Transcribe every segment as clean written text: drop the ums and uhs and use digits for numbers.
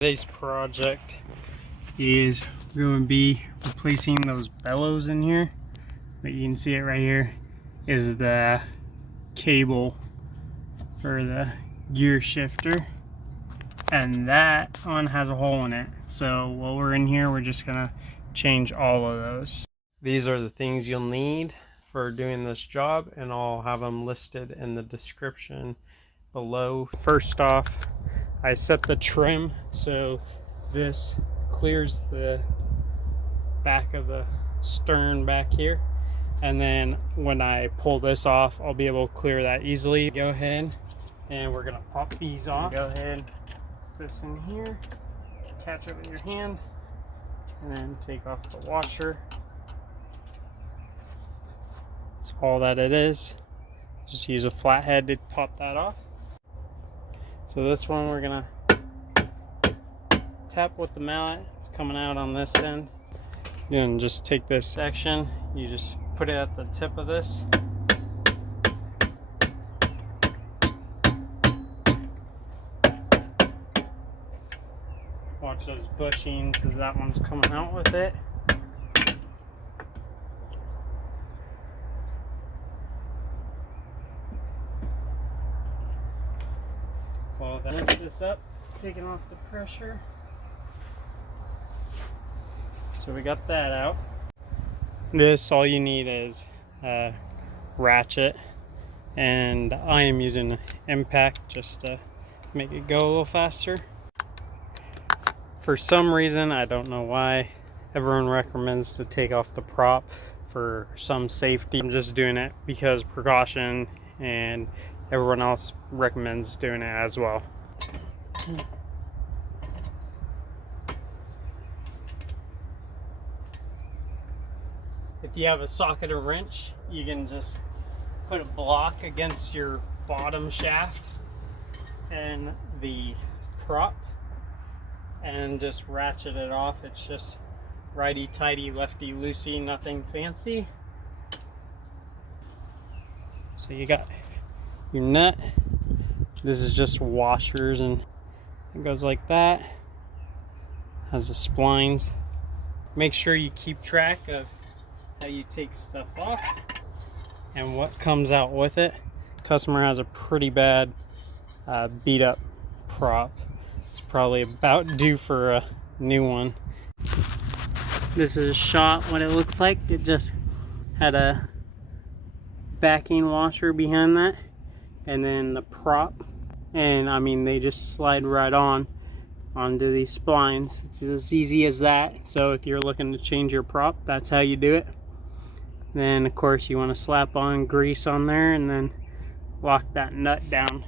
Today's project is we're going to be replacing those bellows in here. But you can see it right here is the cable for the gear shifter, and that one has a hole in it. So while we're in here, we're just gonna change all of those. These are the things you'll need for doing this job, and I'll have them listed in the description below. First off, I set the trim so this clears the back of the stern back here, and then when I pull this off, I'll be able to clear that easily. Go ahead and we're gonna pop these off. Go ahead, put this in here, catch it with your hand, and then take off the washer. That's all that it is. Just use a flathead to pop that off. So this one we're gonna tap with the mallet. It's coming out on this end. And just take this section, you just put it at the tip of this. Watch those bushings as that one's coming out with it. Well, then lift this up, taking off the pressure. So we got that out. This, all you need is a ratchet, and I am using an impact just to make it go a little faster. For some reason, I don't know why, everyone recommends to take off the prop for some safety. I'm just doing it because precaution, and everyone else recommends doing it as well. If you have a socket or wrench, you can just put a block against your bottom shaft and the prop and just ratchet it off. It's just righty-tighty, lefty-loosey, nothing fancy. So you got your nut. This is just washers, and it goes like that. Has the splines. Make sure you keep track of how you take stuff off and what comes out with it. Customer has a pretty bad beat up prop. It's probably about due for a new one. This is shot what it looks like. It just had a backing washer behind that, and then the prop, and I mean they just slide right onto these splines. It's as easy as that. So if you're looking to change your prop, that's how you do it. Then of course you want to slap on grease on there and then lock that nut down.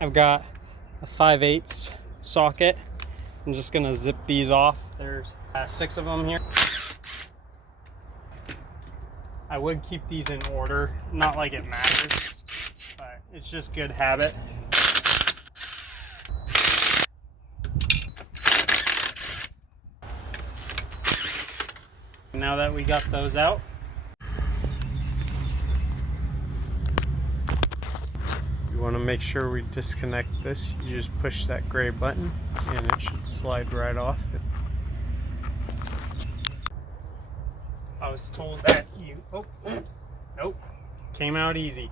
I've got a 5/8 socket. I'm just gonna zip these off. There's 6 of them here. I would keep these in order, not like it matters, but it's just good habit. Now that we got those out, you want to make sure we disconnect this. You just push that gray button and it should slide right off. I was told that you, nope, came out easy.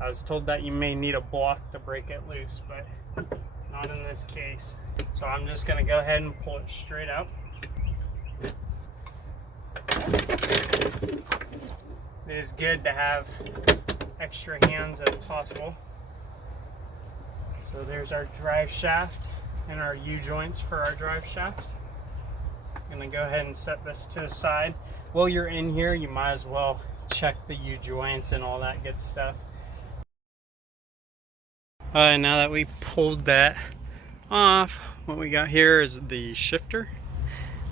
I was told that you may need a block to break it loose, but not in this case. So I'm just going to go ahead and pull it straight out. It is good to have extra hands if possible. So there's our drive shaft and our U-joints for our drive shaft. I'm gonna go ahead and set this to the side. While you're in here, you might as well check the U-joints and all that good stuff. Now that we pulled that off, what we got here is the shifter.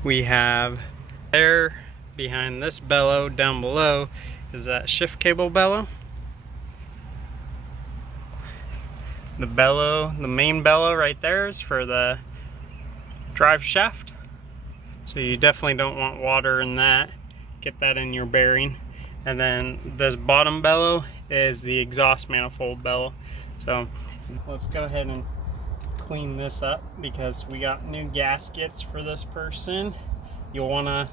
We have there behind this bellow down below is that shift cable bellow. The bellow, the main bellow right there is for the drive shaft. So you definitely don't want water in that. Get that in your bearing. And then this bottom bellow is the exhaust manifold bellow. So let's go ahead and clean this up because we got new gaskets for this person. You'll want to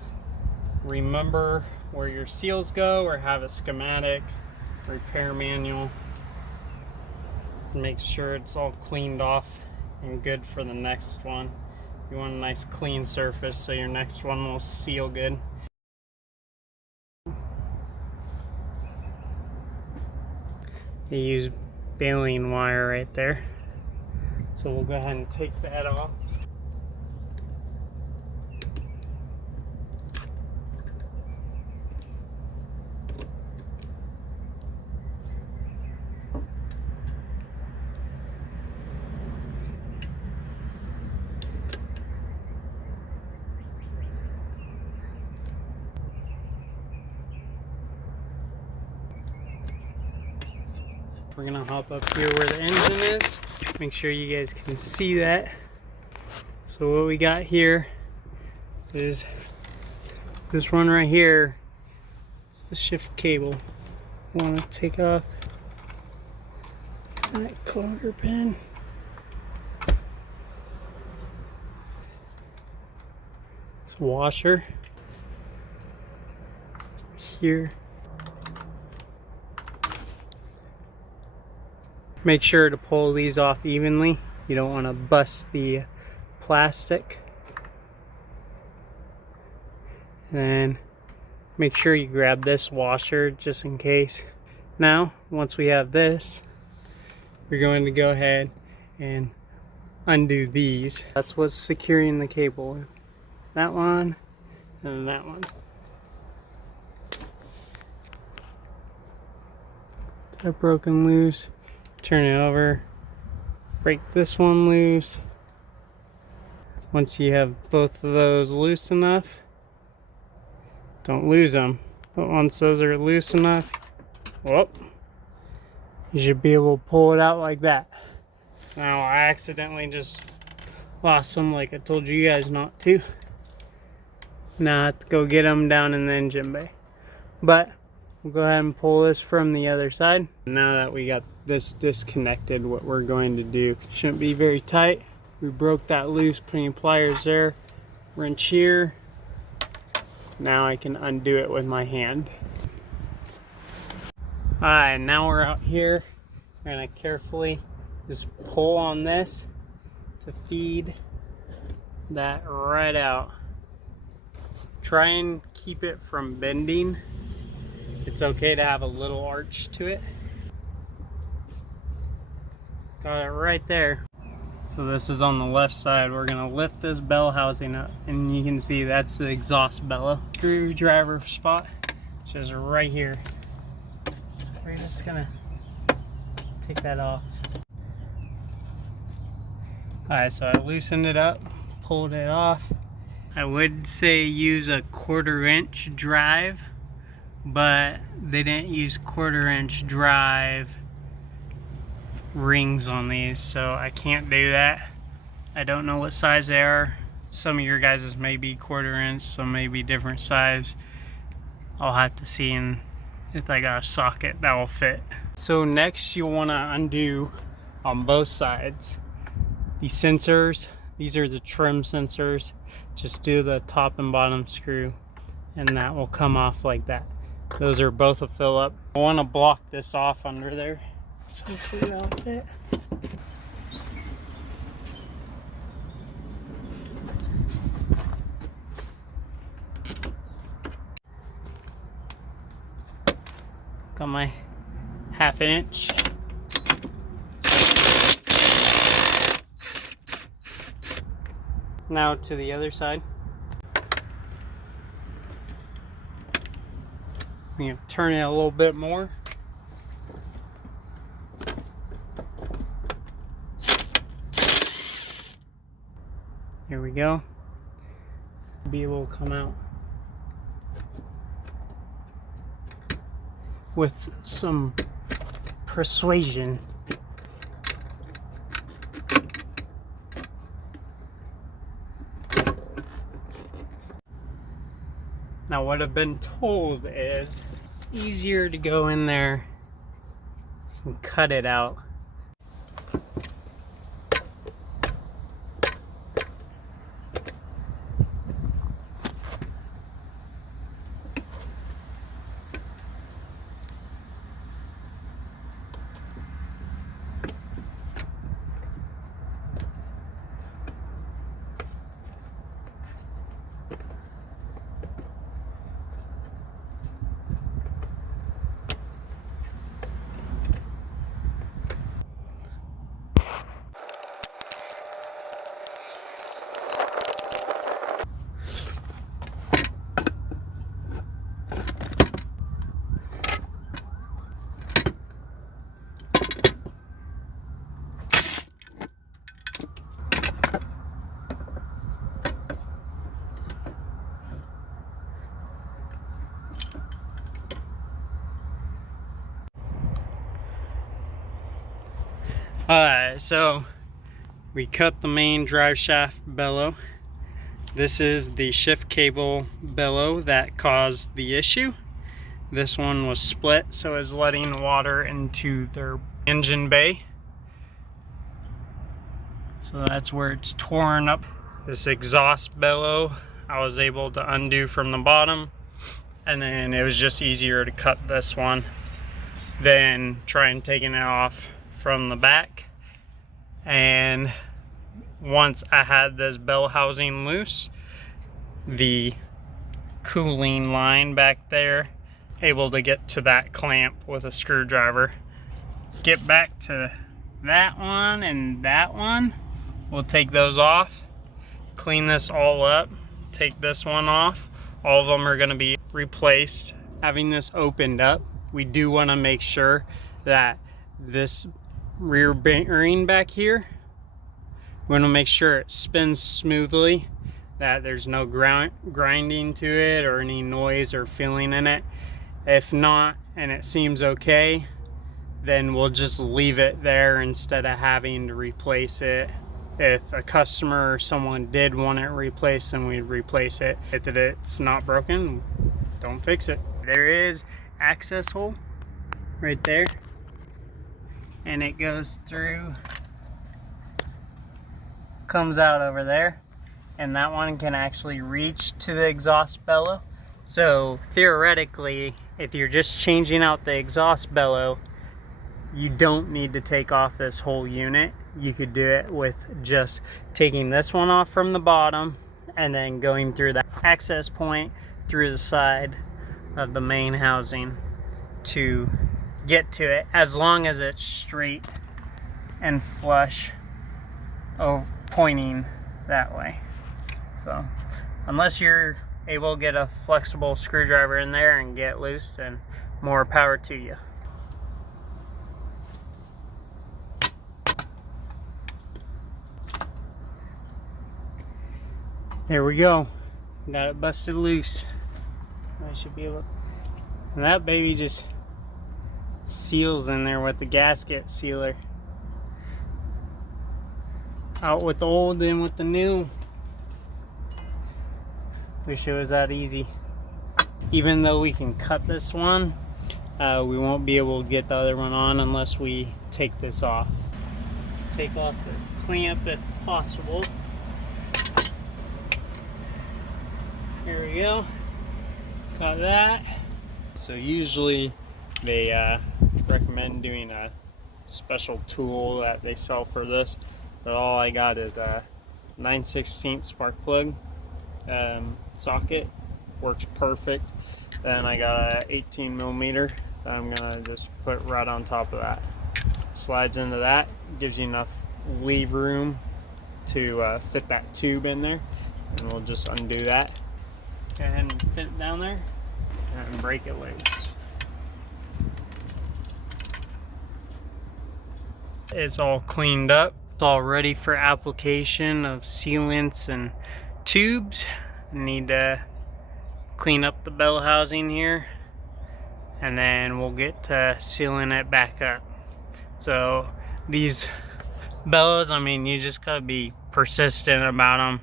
remember where your seals go or have a schematic, repair manual. Make sure it's all cleaned off and good for the next one. You want a nice clean surface so your next one will seal good. You use baling wire right there. So we'll go ahead and take that off. We're gonna hop up here where the engine is. Make sure you guys can see that. So what we got here is this one right here. It's the shift cable. Want to take off that cotter pin. This washer here. Make sure to pull these off evenly. You don't want to bust the plastic. And then make sure you grab this washer just in case. Now, once we have this, we're going to go ahead and undo these. That's what's securing the cable. That one and that one. That broken loose. Turn it over, break this one loose. Once you have both of those loose enough, don't lose them. But once those are loose enough, whoop, you should be able to pull it out like that. So now I accidentally just lost them like I told you guys not to. Now I have to go get them down in the engine bay. But we'll go ahead and pull this from the other side. Now that we got this disconnected, what we're going to do shouldn't be very tight. We broke that loose, putting pliers there, wrench here. Now I can undo it with my hand. Alright, now we're out here. We're gonna carefully just pull on this to feed that right out. Try and keep it from bending. It's okay to have a little arch to it. Got it right there. So this is on the left side. We're gonna lift this bell housing up, and you can see that's the exhaust bellow. Screwdriver spot, which is right here. So we're just gonna take that off. Alright, so I loosened it up, pulled it off. I would say use a 1/4 inch drive, but they didn't use 1/4 inch drive rings on these, so I can't do that. I don't know what size they are. Some of your guys's may be 1/4 inch, some may be different size. I'll have to see if I got a socket that will fit. So next you'll want to undo on both sides these sensors. These are the trim sensors. Just do the top and bottom screw and that will come off like that. Those are both a Phillip. I want to block this off under there. So hopefully that'll fit. Got my 1/2 inch. Now to the other side. I'm going to turn it a little bit more. Here we go. Be able to come out with some persuasion. Now what I've been told is it's easier to go in there and cut it out. Alright, so we cut the main drive shaft bellow. This is the shift cable bellow that caused the issue. This one was split, so it's letting water into their engine bay. So that's where it's torn up. This exhaust bellow I was able to undo from the bottom, and then it was just easier to cut this one than trying taking it off from the back. And once I had this bell housing loose, the cooling line back there, able to get to that clamp with a screwdriver. Get back to that one and that one. We'll take those off, clean this all up, take this one off. All of them are going to be replaced. Having this opened up, we do want to make sure that this rear bearing back here, we want to make sure it spins smoothly, that there's no grinding to it or any noise or feeling in it. If not, and it seems okay, then we'll just leave it there instead of having to replace it. If a customer or someone did want it replaced, then we'd replace it. If it's not broken, don't fix it. There is access hole right there, and it goes through, comes out over there, and that one can actually reach to the exhaust bellow. So theoretically, if you're just changing out the exhaust bellow, you don't need to take off this whole unit. You could do it with just taking this one off from the bottom and then going through the access point through the side of the main housing to get to it, as long as it's straight and flush, pointing that way. So unless you're able to get a flexible screwdriver in there and get loose, then more power to you. There we go. Got it busted loose. I should be able to, and that baby just seals in there with the gasket sealer. Out with the old, in with the new. Wish it was that easy. Even though we can cut this one, we won't be able to get the other one on unless we take this off. Take off this clamp if possible. Here we go. Got that. So usually they recommend doing a special tool that they sell for this, but all I got is a 9/16 spark plug socket. Works perfect. Then I got a 18 millimeter that I'm gonna just put right on top of that. Slides into that, gives you enough leave room to fit that tube in there, and we'll just undo that. Go ahead and fit it down there and break it loose. It's all cleaned up. It's all ready for application of sealants and tubes. Need to clean up the bell housing here, and then we'll get to sealing it back up. So these bellows, I mean, you just gotta be persistent about them.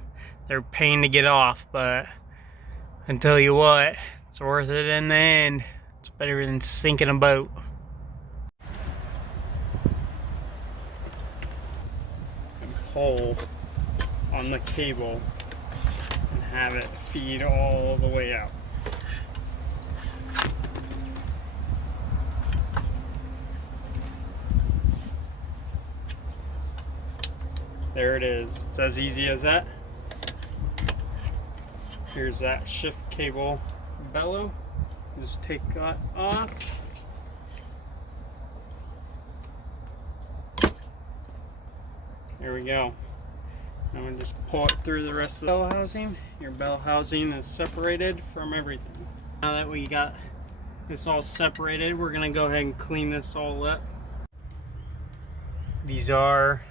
They're a pain to get off, but I tell you what, it's worth it in the end. It's better than sinking a boat. And pull on the cable and have it feed all the way out. There it is. It's as easy as that. Here's that shift cable bellow. Just take that off. There we go. Now we just pull it through the rest of the bell housing. Your bell housing is separated from everything. Now that we got this all separated, we're gonna go ahead and clean this all up. These are,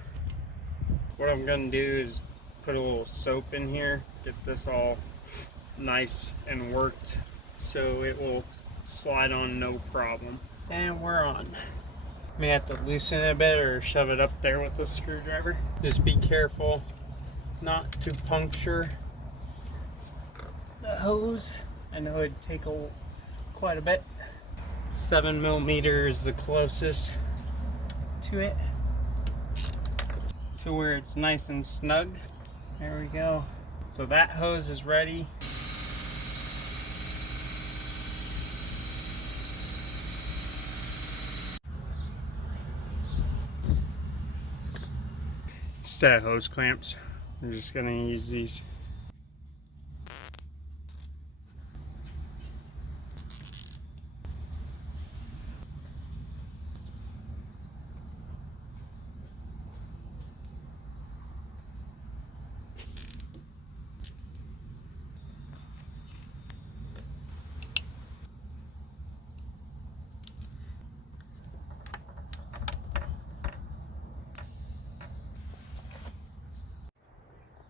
what I'm gonna do is put a little soap in here, get this all nice and worked so it will slide on no problem. And we're on. May have to loosen it a bit or shove it up there with the screwdriver. Just be careful not to puncture the hose. I know it'd take quite a bit. 7mm is the closest to it, to where it's nice and snug. There we go. So that hose is ready. Instead of hose clamps, I'm just gonna use these.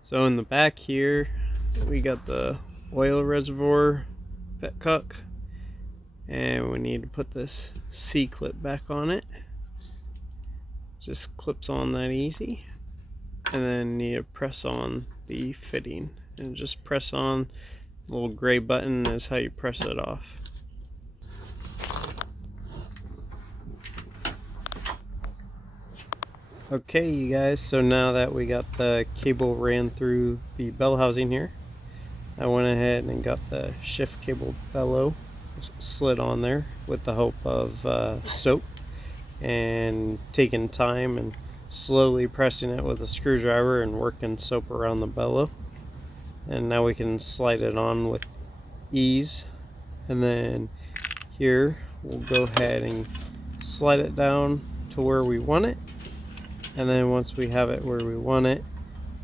So in the back here, we got the oil reservoir petcock, and we need to put this C-clip back on it. Just clips on that easy, and then need to press on the fitting, and just press on the little gray button is how you press it off. Okay, you guys, so now that we got the cable ran through the bell housing here, I went ahead and got the shift cable bellow slid on there with the help of soap, and taking time and slowly pressing it with a screwdriver and working soap around the bellow. And now we can slide it on with ease. And then here we'll go ahead and slide it down to where we want it. And then once we have it where we want it,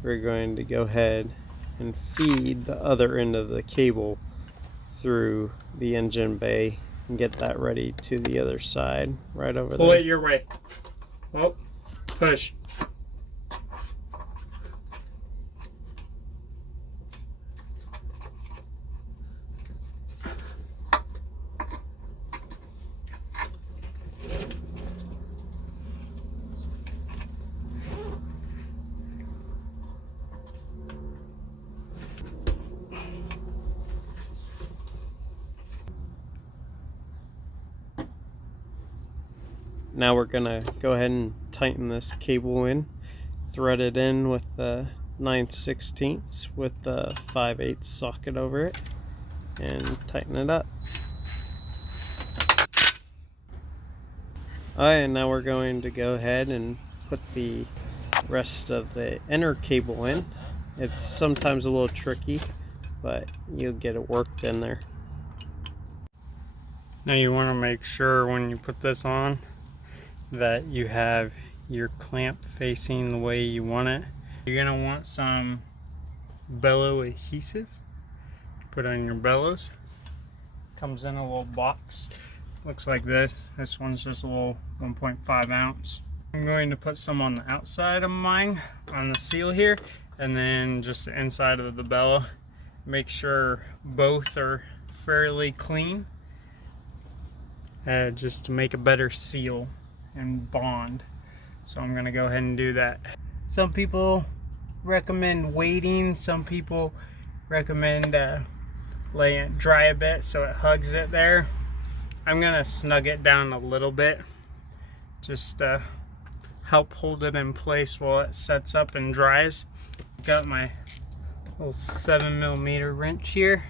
we're going to go ahead and feed the other end of the cable through the engine bay and get that ready to the other side, right over there. Pull it your way. Oh, push. Now we're gonna go ahead and tighten this cable in, thread it in with the 9/16 with the 5/8 socket over it, and tighten it up. Alright, and now we're going to go ahead and put the rest of the inner cable in. It's sometimes a little tricky, but you'll get it worked in there. Now you want to make sure when you put this on that you have your clamp facing the way you want it. You're going to want some bellow adhesive. Put on your bellows. Comes in a little box. Looks like this. This one's just a little 1.5 ounce. I'm going to put some on the outside of mine, on the seal here, and then just the inside of the bellow. Make sure both are fairly clean, just to make a better seal and bond. So I'm gonna go ahead and do that. Some people recommend waiting, some people recommend letting it dry a bit so it hugs it there. I'm gonna snug it down a little bit, just help hold it in place while it sets up and dries. Got my little 7mm wrench here.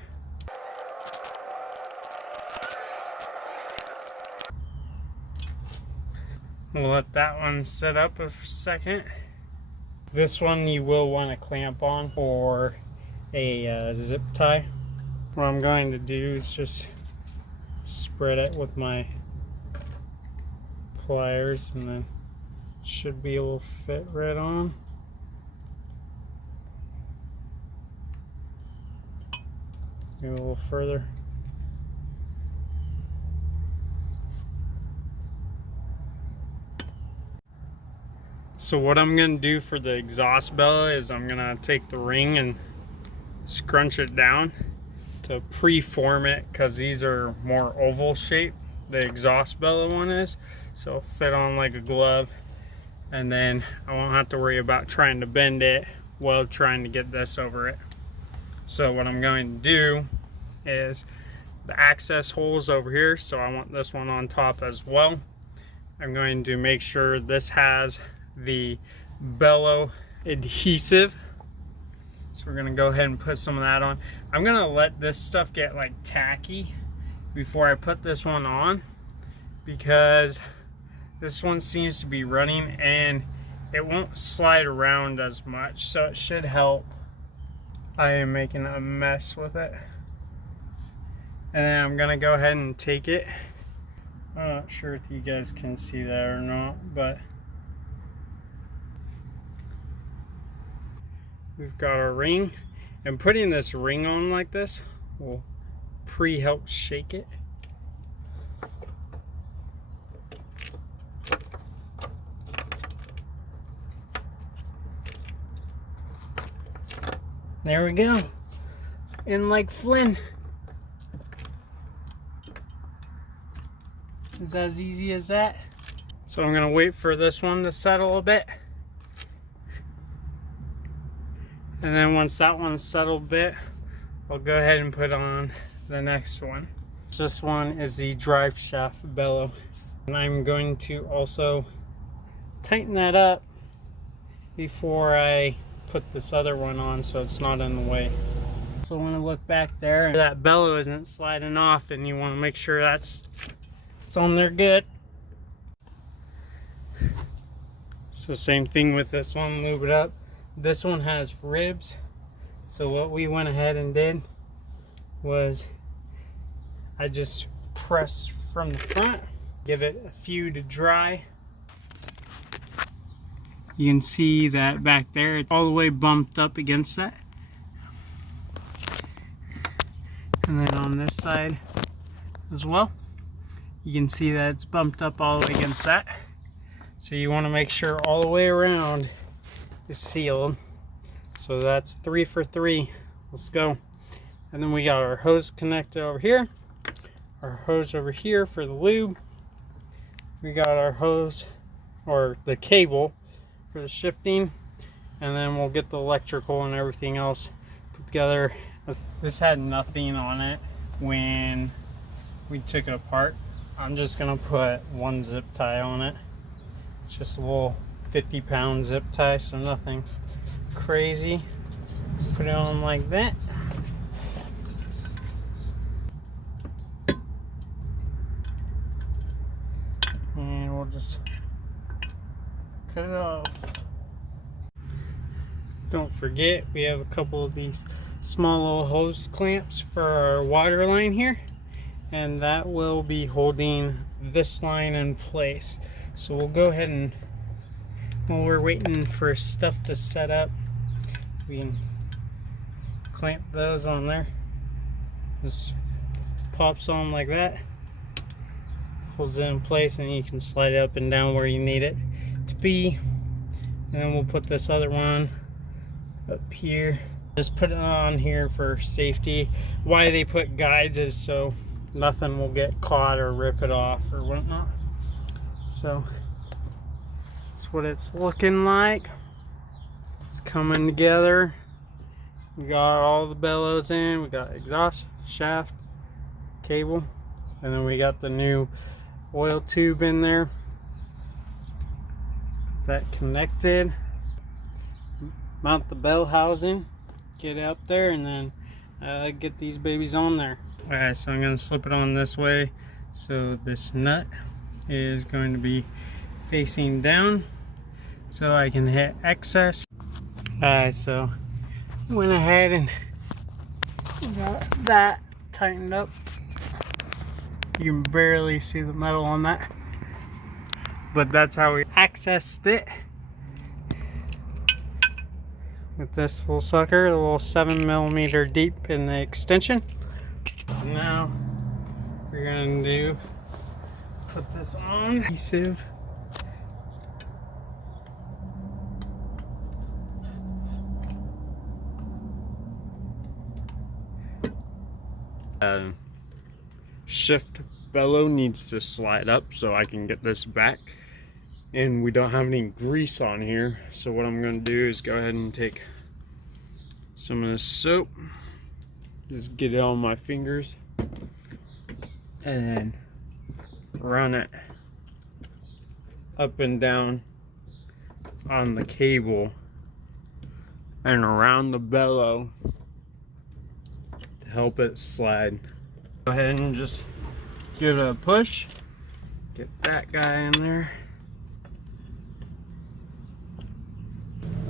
We'll let that one sit up a second. This one you will want to clamp on for a zip tie. What I'm going to do is just spread it with my pliers, and then should be able to fit right on. Maybe a little further. So what I'm going to do for the exhaust bellow is I'm going to take the ring and scrunch it down to pre-form it, because these are more oval shaped, the exhaust bellow one is. so it'll fit on like a glove, and then I won't have to worry about trying to bend it while trying to get this over it. So what I'm going to do is the access holes over here, so I want this one on top as well. I'm going to make sure this has the Bellow adhesive, so we're gonna go ahead and put some of that on. I'm gonna let this stuff get like tacky before I put this one on, because this one seems to be running and it won't slide around as much, so it should help. I am making a mess with it, and then I'm gonna go ahead and take it. I'm not sure if you guys can see that or not, but we've got our ring, and putting this ring on like this will help shake it. There we go. In like Flynn. It's as easy as that. So I'm gonna wait for this one to settle a bit. And then once that one's settled a bit, I'll go ahead and put on the next one. This one is the drive shaft bellow. And I'm going to also tighten that up before I put this other one on so it's not in the way. So when I look back there, that bellow isn't sliding off, and you want to make sure it's on there good. So same thing with this one, lube it up. This one has ribs, so what we went ahead and did was I just pressed from the front, give it a few to dry. You can see that back there, it's all the way bumped up against that. And then on this side as well, you can see that it's bumped up all the way against that. So you want to make sure all the way around is sealed. So that's 3 for 3. Let's go. And then we got our hose connected over here, our hose over here for the lube. We got our hose, or the cable, for the shifting, and then we'll get the electrical and everything else put together. This had nothing on it when we took it apart. I'm just gonna put one zip tie on it. It's just a little 50-pound zip tie, so nothing crazy. Put it on like that. And we'll just cut it off. Don't forget, we have a couple of these small little hose clamps for our water line here, and that will be holding this line in place. So we'll go ahead and, while we're waiting for stuff to set up, we can clamp those on there. Just pops on like that, holds it in place, and you can slide it up and down where you need it to be. And then we'll put this other one up here. Just put it on here for safety. Why they put guides is so nothing will get caught or rip it off or whatnot. So that's what it's looking like. It's coming together. We got all the bellows in. We got exhaust, shaft, cable, and then we got the new oil tube in there. That connected. Mount the bell housing, get it up there, and then get these babies on there. Alright, so I'm going to slip it on this way. So this nut is going to be facing down so I can hit excess. Alright, so went ahead and got that tightened up. You can barely see the metal on that, but that's how we accessed it with this little sucker, a little 7mm deep in the extension. So now we're gonna do, put this on adhesive. Shift bellow needs to slide up so I can get this back. And we don't have any grease on here, so what I'm going to do is go ahead and take some of this soap, just get it on my fingers, and then run it up and down on the cable and around the bellow to help it slide. Go ahead and just give it a push, get that guy in there.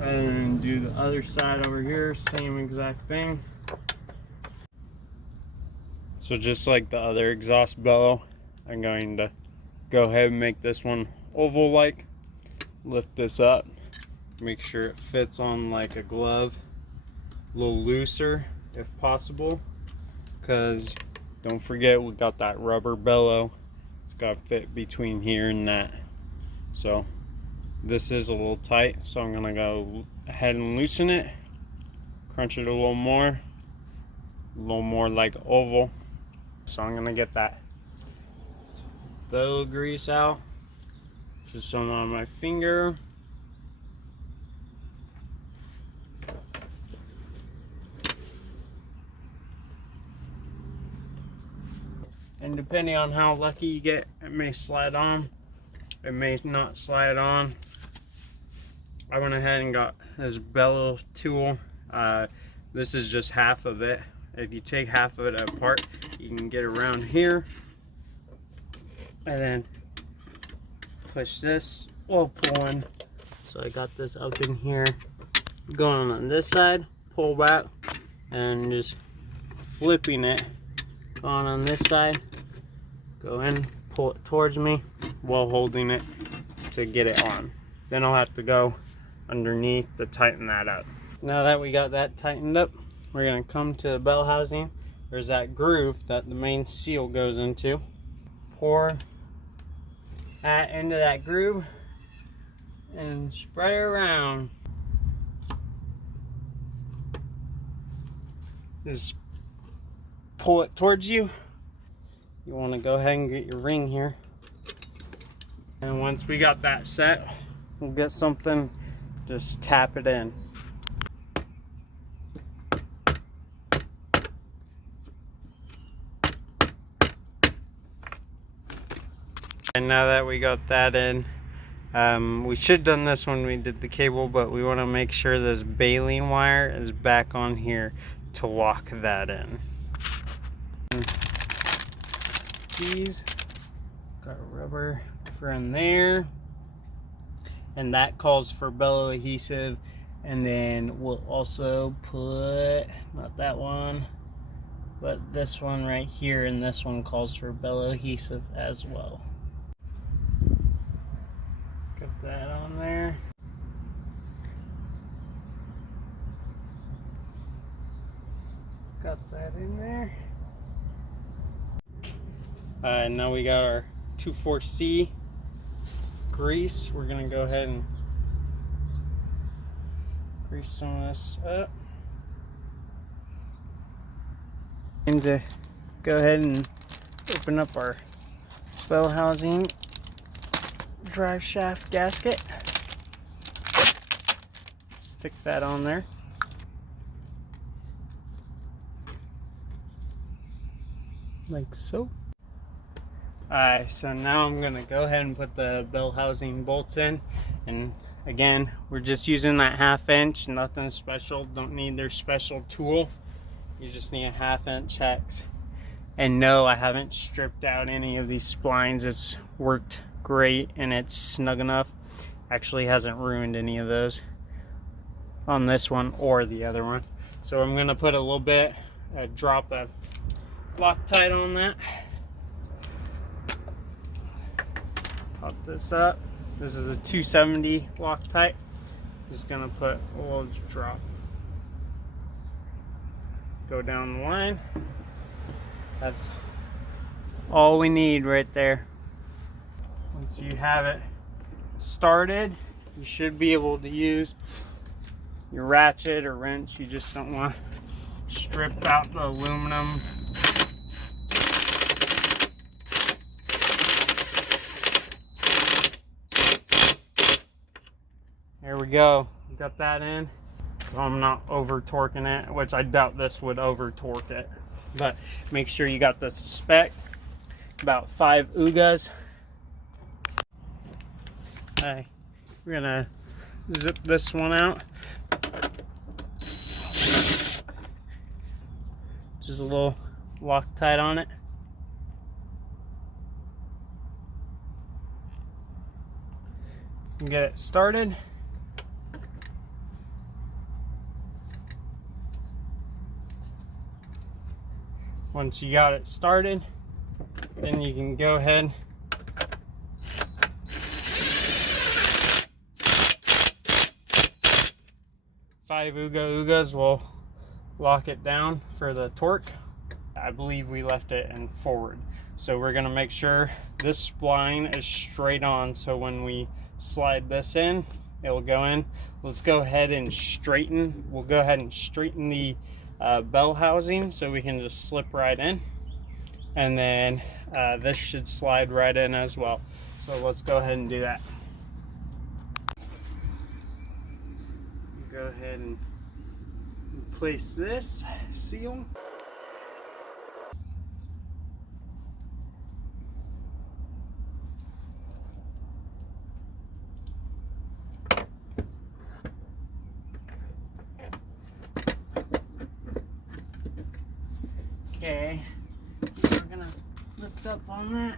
And do the other side over here, same exact thing. So just like the other exhaust bellow, I'm going to go ahead and make this one oval-like. Lift this up, make sure it fits on like a glove, a little looser if possible, because don't forget we got that rubber bellow. It's got to fit between here and that. So this is a little tight, so I'm gonna go ahead and loosen it, crunch it a little more like oval. So I'm gonna get that bellow grease out, just some on my finger. And depending on how lucky you get, it may slide on, it may not slide on. I went ahead and got this Bellow Tool. This is just half of it. If you take half of it apart, you can get around here and then push this while pulling. So I got this up in here, going on this side, pull back, and just flipping it, going on this side, go in, pull it towards me while holding it to get it on. Then I'll have to go underneath to tighten that up. Now that we got that tightened up, we're going to come to the bell housing. There's that groove that the main seal goes into. Pour that into that groove and spread it around. Just pull it towards you. You want to go ahead and get your ring here. And once we got that set, we'll get something, just tap it in. And now that we got that in, we should have done this when we did the cable, but we want to make sure this baling wire is back on here to lock that in. These got rubber for in there, and that calls for bellow adhesive. And then we'll also put, not that one, but this one right here, and this one calls for bellow adhesive as well. Get that on there. Got that in there. Now we got our 24C grease. We're gonna go ahead and grease some of this up. And to go ahead and open up our bell housing drive shaft gasket. Stick that on there. Like so. Alright, so now I'm going to go ahead and put the bell housing bolts in. And again, we're just using that 1/2 inch, nothing special, don't need their special tool. You just need a 1/2 inch hex. And no, I haven't stripped out any of these splines. It's worked great and it's snug enough. Actually hasn't ruined any of those on this one or the other one. So I'm going to put a little bit, a drop of Loctite on that. Pop this up. This is a 270 Loctite. Just gonna put a little drop. Go down the line. That's all we need right there. Once you have it started, you should be able to use your ratchet or wrench. You just don't want to strip out the aluminum. There we go. Got that in. So I'm not over torquing it, which I doubt this would over torque it. But make sure you got the spec. About 5 UGAs. Okay, we're gonna zip this one out. Just a little Loctite on it. And get it started. Once you got it started, then you can go ahead five UGAs will lock it down for the torque. I believe we left it in forward. So we're gonna make sure this spline is straight on, so when we slide this in, it will go in. Let's go ahead and straighten. We'll go ahead and straighten the bell housing so we can just slip right in. And then this should slide right in as well. So let's go ahead and do that. Go ahead and place this seal. Okay, we're gonna lift up on that.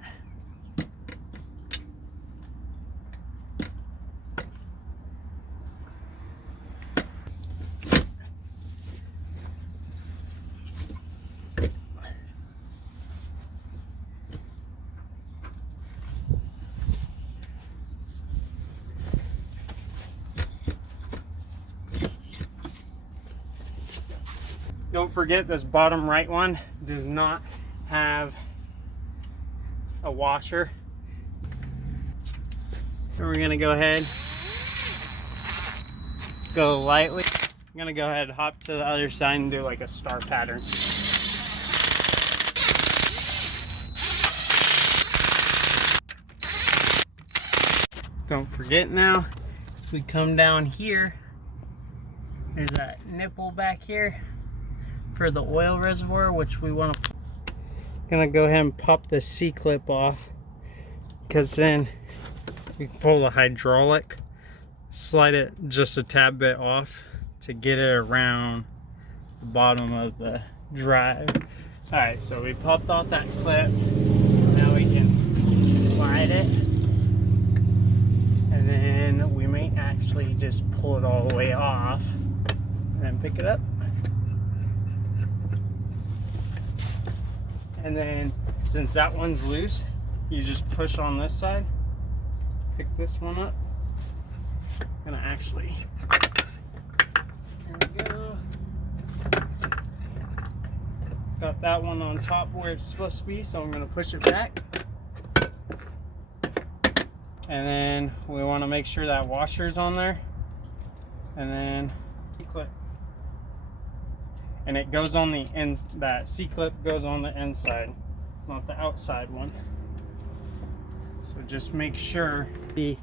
Don't forget, this bottom right one does not have a washer. And we're gonna go ahead, go lightly. I'm gonna go ahead and hop to the other side and do like a star pattern. Don't forget now, as we come down here, there's that nipple back here for the oil reservoir, which we want to. Gonna go ahead and pop the C-clip off, because then we can pull the hydraulic, slide it just a tad bit off to get it around the bottom of the drive. All right, so we popped off that clip. Now we can slide it, and then we may actually just pull it all the way off and then pick it up. And then, since that one's loose, you just push on this side, pick this one up. I'm gonna actually, there we go. Got that one on top where it's supposed to be, so I'm gonna push it back. And then we wanna make sure that washer's on there. And then clip. And it goes on the end, that C-clip goes on the inside, not the outside one. So just make sure the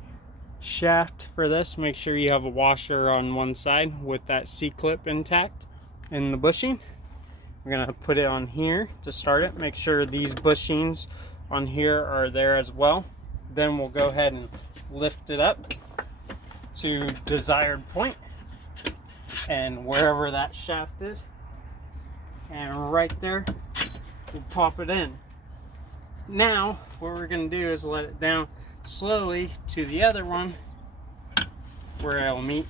shaft for this, make sure you have a washer on one side with that C-clip intact in the bushing. We're gonna put it on here to start it. Make sure these bushings on here are there as well. Then we'll go ahead and lift it up to desired point, and wherever that shaft is. And right there, we'll pop it in. Now, what we're gonna do is let it down slowly to the other one where it'll meet.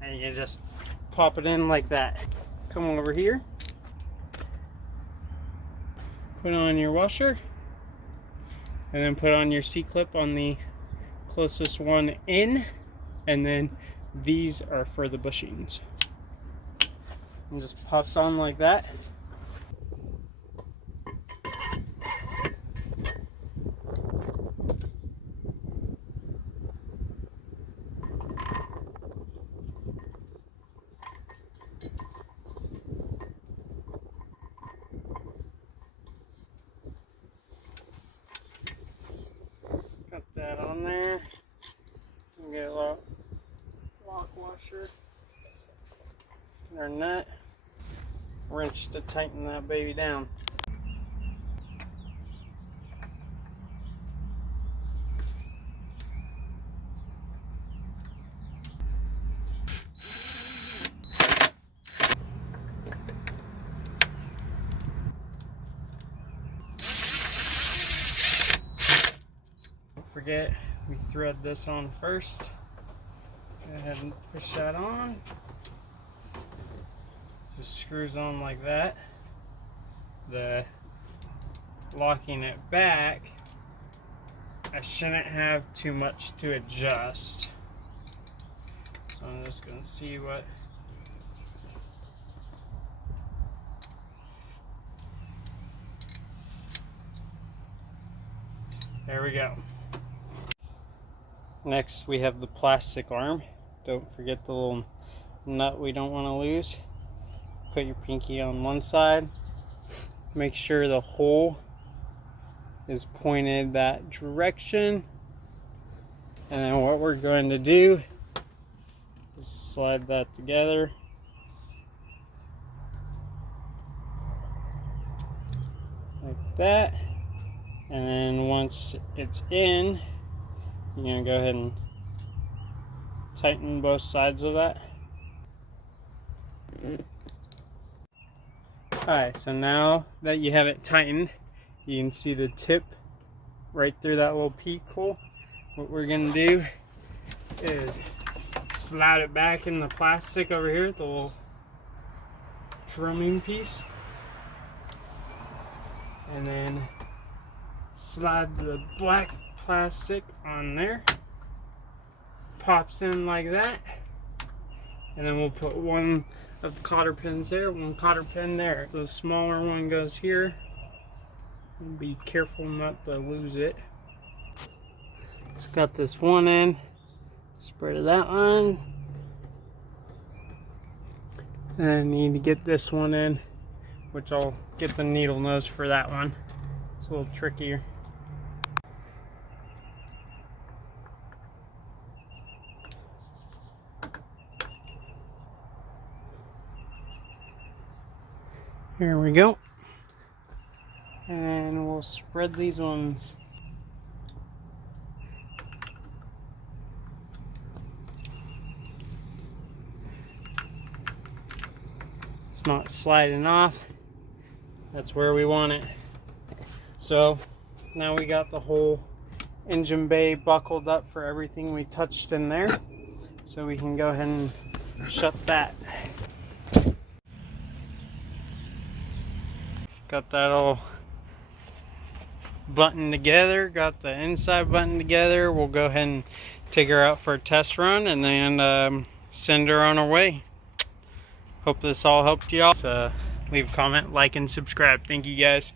And you just pop it in like that. Come over here. Put on your washer. And then put on your C-clip on the closest one in. And then these are for the bushings. And just pops on like that. Got that on there. I'm wrench to tighten that baby down. Don't forget, we thread this on first. Go ahead and push that on. Just screws on like that. The locking it back, I shouldn't have too much to adjust. So I'm just going to see what. There we go. Next we have the plastic arm. Don't forget the little nut we don't want to lose. Put your pinky on one side. Make sure the hole is pointed that direction. And then what we're going to do is slide that together. Like that. And then once it's in, you're going to go ahead and tighten both sides of that. Alright, so now that you have it tightened, you can see the tip right through that little peak hole. What we're going to do is slide it back in the plastic over here, the little drumming piece. And then slide the black plastic on there. Pops in like that. And then we'll put one of the cotter pins there, one cotter pin there. The smaller one goes here. Be careful not to lose it. It's got this one in. Spread that one. And I need to get this one in, which I'll get the needle nose for that one. It's a little trickier. Here we go. And we'll spread these ones. It's not sliding off. That's where we want it. So now we got the whole engine bay buckled up for everything we touched in there. So we can go ahead and shut that. Got that all buttoned together, got the inside button together. We'll go ahead and take her out for a test run and then send her on her way. Hope this all helped y'all. So leave a comment, like, and subscribe. Thank you guys.